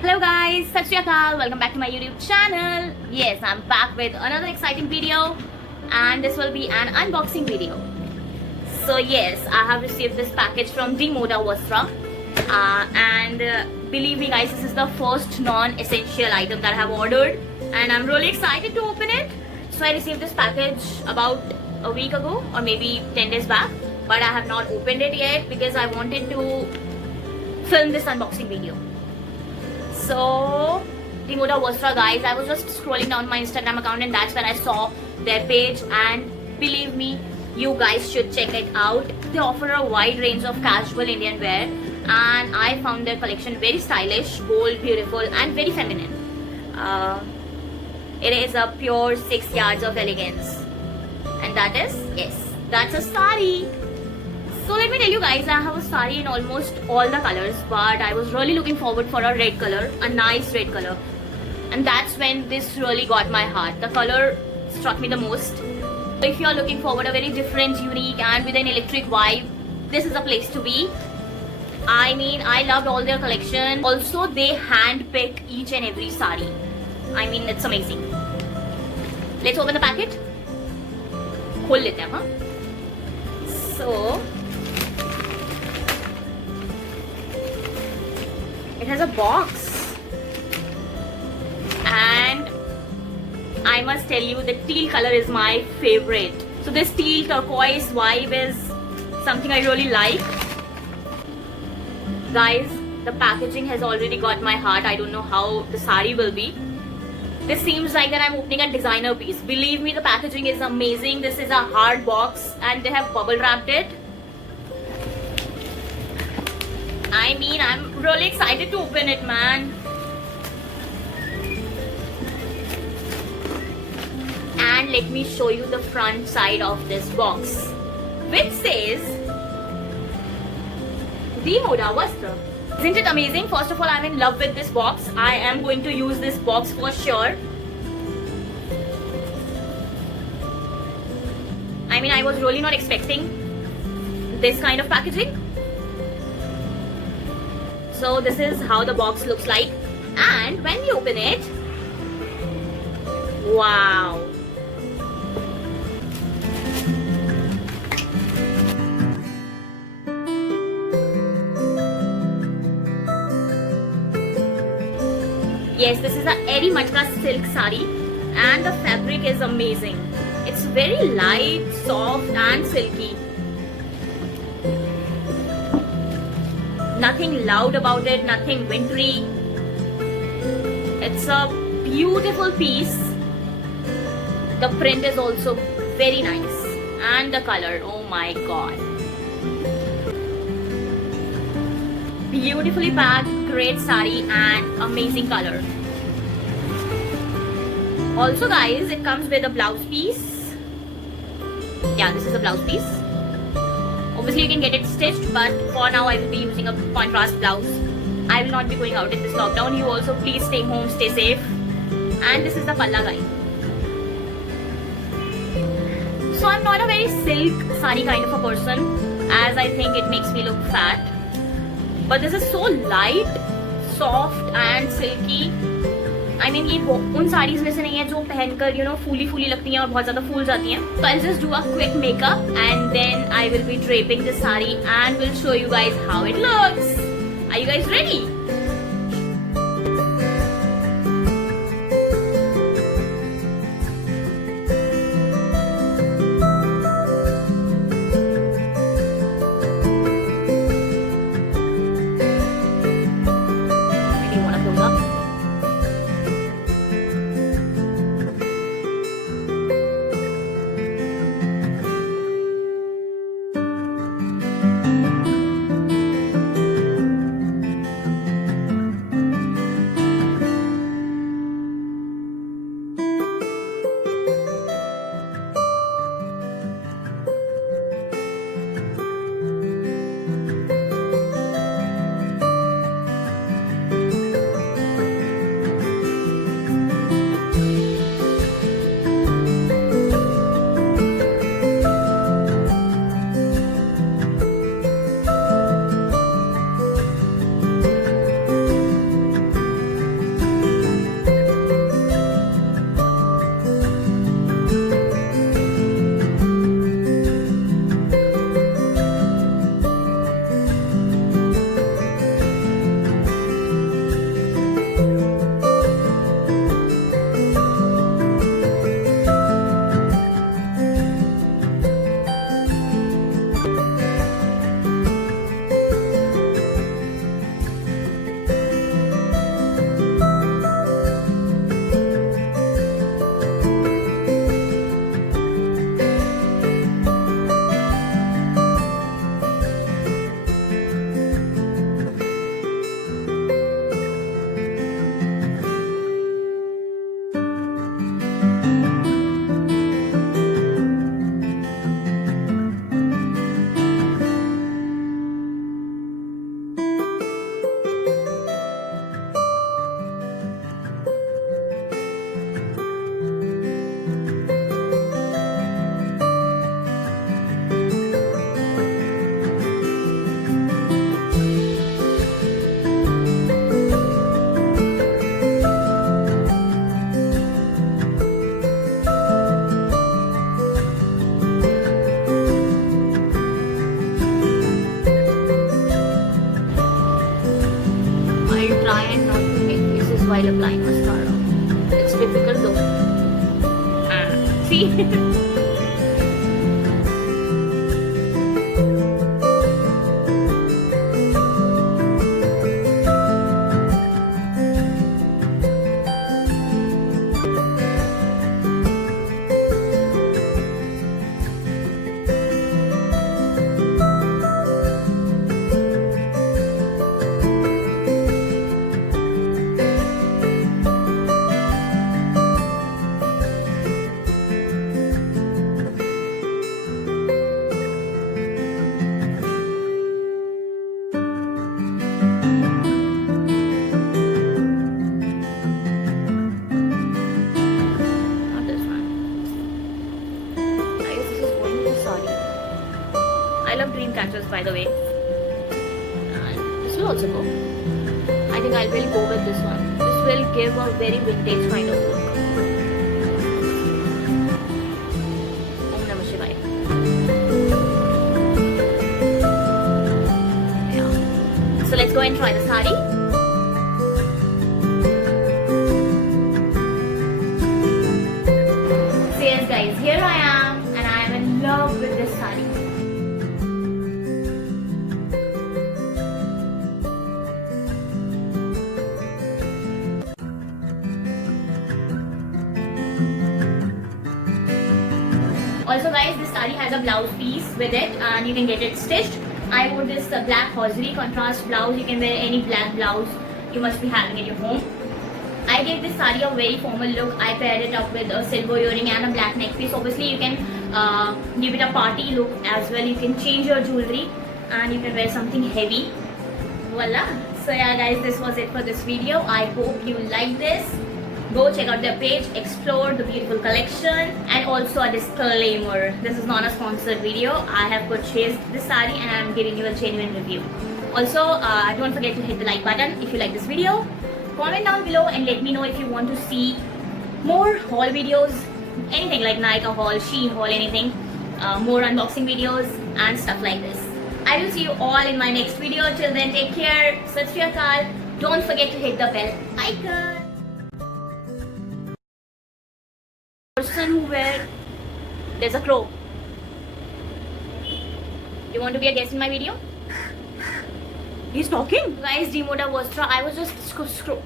Hello guys, Sat Shri Akal. Welcome back to my YouTube channel. Yes, I'm back with another exciting video and this will be an unboxing video. So yes, I have received this package from The Moda Vastra and believe me guys, this is the first non-essential item that I have ordered and I'm really excited to open it. So I received this package about a week ago or maybe 10 days back, but I have not opened it yet because I wanted to film this unboxing video. So, The Moda Vastra guys, I was just scrolling down my Instagram account and that's when I saw their page and believe me, you guys should check it out. They offer a wide range of casual Indian wear and I found their collection very stylish, bold, beautiful and very feminine. It is a pure 6 yards of elegance and that is, yes, that's a sari. So let me tell you guys, I have a sari in almost all the colors, but I was really looking forward for a red color, a nice red color. And that's when this really got my heart. The color struck me the most. So if you are looking forward a very different, unique and with an electric vibe, this is a place to be. I mean, I loved all their collection. Also, they hand-pick each and every sari. I mean, it's amazing. Let's open the packet. खोल लेते हैं, huh? So, it has a box and I must tell you the teal color is my favorite. So this teal turquoise vibe is something I really like. Guys, the packaging has already got my heart. I don't know how the sari will be. This seems like that I'm opening a designer piece. Believe me, the packaging is amazing. This is a hard box and they have bubble wrapped it. I mean, I'm really excited to open it, man. And let me show you the front side of this box, which says The Moda Vastra. Isn't it amazing? First of all, I'm in love with this box. I am going to use this box for sure. I mean, I was really not expecting this kind of packaging. So this is how the box looks like and when you open it, wow. Yes, this is a Eri Matka silk sari and the fabric is amazing. It's very light, soft and silky. Nothing loud about it, nothing wintry. It's a beautiful piece. The print is also very nice. And the color, oh my god. Beautifully packed, great sari and amazing color. Also guys, it comes with a blouse piece. Yeah, this is a blouse piece. Obviously you can get it stitched, but for now I will be using a contrast blouse. I will not be going out in this lockdown. You also please stay home, stay safe. And this is the palla guys. So I'm not a very silk sari kind of a person, as I think it makes me look fat. But this is so light, soft and silky. I mean, ये उन साड़ीज में से नहीं है जो पहनकर फूली लगती हैं और बहुत ज़्यादा फूल जाती हैं. So I'll just do a quick makeup and then I will be draping the sari and will show you guys how it looks. Are you guys ready? Maybe you wanna close up? while applying mascara. It's difficult though. See? I love dream catchers, by the way. And this will also go. I think I will go with this one. This will give a very vintage kind of look. Om Namah Shivaya. Yeah. So let's go and try the sari. So yes guys, here I am and I am in love with this sari. Also guys, this sari has a blouse piece with it and you can get it stitched. I wore this black hosiery contrast blouse. You can wear any black blouse you must be having at your home. I gave this sari a very formal look. I paired it up with a silver earring and a black neck piece. Obviously you can give it a party look as well. You can change your jewelry and you can wear something heavy. Voila. So yeah guys, this was it for this video. I hope you like this. Go check out their page, explore the beautiful collection, and also a disclaimer. This is not a sponsored video. I have purchased this sari and I am giving you a genuine review. Also, don't forget to hit the like button if you like this video. Comment down below and let me know if you want to see more haul videos, anything like Nykaa haul, Shein haul, anything, more unboxing videos and stuff like this. I will see you all in my next video. Till then, take care. Sat Shri Akal. Don't forget to hit the bell icon. Person who there's a crow. You want to be a guest in my video? He's talking. Guys, Demoda Vostra. I was just screw.